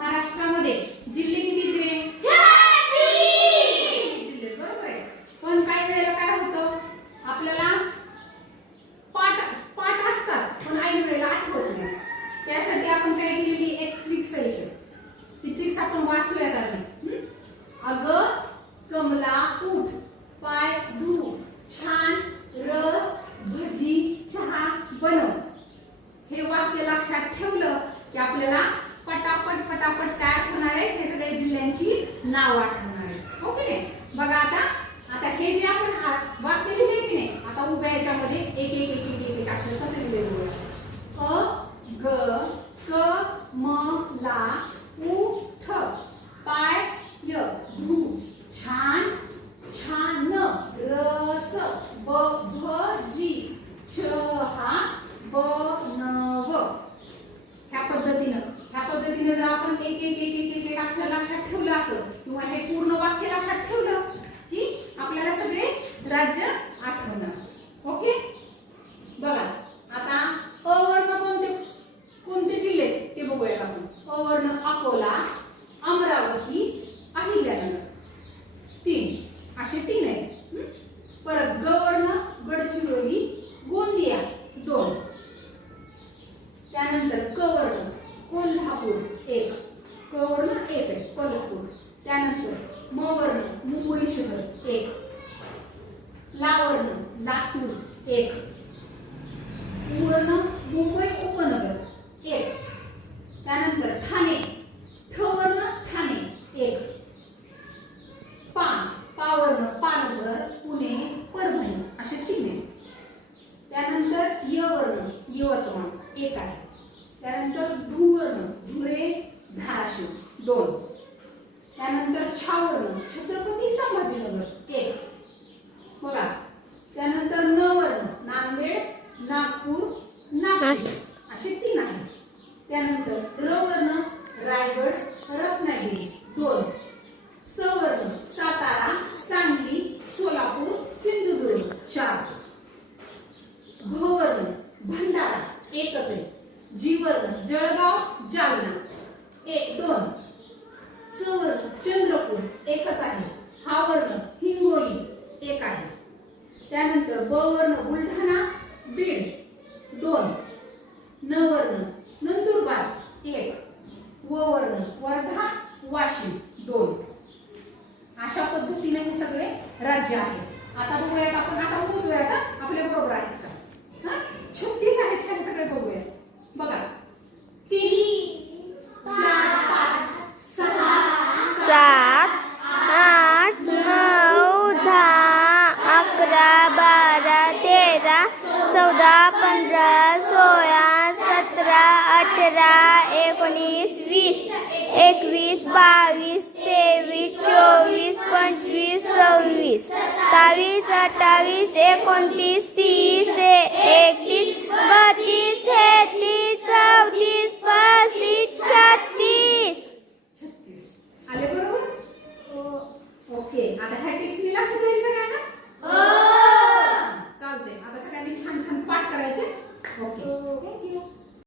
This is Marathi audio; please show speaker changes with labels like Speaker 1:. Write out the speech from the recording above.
Speaker 1: महाराष्ट्रामध्ये जिल्हे किती जिल्हे बरोबर. आहे पण काही वेळेला काय होतं? आपल्याला पाठ पाठ असतात पण ऐन वेळेला आठवत नाही. त्यासाठी आपण काय केलेली? एक ट्रिक्स आहे. ती ट्रिक्स आपण वाचूयात आधी? अगं कमला उठ. पाय धू. छान रस भजी चहा बनव. हे वाक्य लक्षात ठेवलं की आपल्याला पटापट पटापट काय आठवणार आहे हे सगळ्या जिल्ह्यांची नाव आठवणार आहे. हो ओके बघा आता आता हे जे आपण आ- वाक्य लिहिले की नाही आता उभ्या याच्यामध्ये एक एक एक एक एक एक अक्षर कसे लिहिले बघूया. अ ग क म ला उ ठ. पाय य धू छान छान रस ब भ जी. छ हा ब न व. ह्या पद्धतीनं ह्या पद्धतीनं जर आपण एक एक एक एक अक्षर लक्षात ठेवलं असं? किंवा हे पूर्ण वाक्य लक्षात ठेवलं की आपल्याला सगळे राज्य आठवणार. ओके? बघा आता अवर्ण कोणते? कोणते जिल्हे? ते बघूया आपण. अवर्ण अकोला अमरावती अहिल्यानगर. तीन. असे तीन आहेत. परत ग वर्ण एक आहे कोल्हापूर. त्यानंतर मवर्ण मुंबई शहर एक. लावर्ण लातूर एक. उ वर्ण मुंबई उपनगर एक. त्यानंतर ठाणे ठवर्ण ठाणे एक. पान पावर्ण पालघर पुणे परभणी असे तीन आहेत. त्यानंतर यवर्ण यवतमाळ एक आहे. त्यानंतर धुवर्ण धुळे धाराशिव दोन. त्यानंतर छा वर्ण छत्रपती संभाजीनगर एक. बघा त्यानंतर न वर्ण नांदेड नागपूर नाशिक. असे तीन आहेत. त्यानंतर र वर्ण रायगड रत्नागिरी दोन. सवर्ण सातारा सांगली सोलापूर सिंधुदुर्ग चार. भवर्ण भंडारा एकच आहे. जीवर्ण जळगाव जालना. एक दोन. सवर्ण चंद्रपूर एकच आहे. हा वर्ण हिंगोली एक आहे. त्यानंतर ब वर्ण बुलढाणा बीड दोन न वर्ण नंदुरबार एक व वर्ण वर्धा वाशिम दोन अशा पद्धतीने हे सगळे राज्य आहेत आता बघूयात आपण आता मोजूयात हा. आपले बरोबर आहेत का हा छत्तीस आहेत का हे सगळे बघूयात बघा तीन चार पाच सहा
Speaker 2: सात आठ नऊ दहा अकरा बारा तेरा चौदा पंधरा सोळा सतरा अठरा एकोणीस वीस एकवीस बावीस तेवीस चोवीस पंचवीस सव्वीस सत्तावीस अठ्ठावीस एकोणतीस तीस एकतीस बत्तीस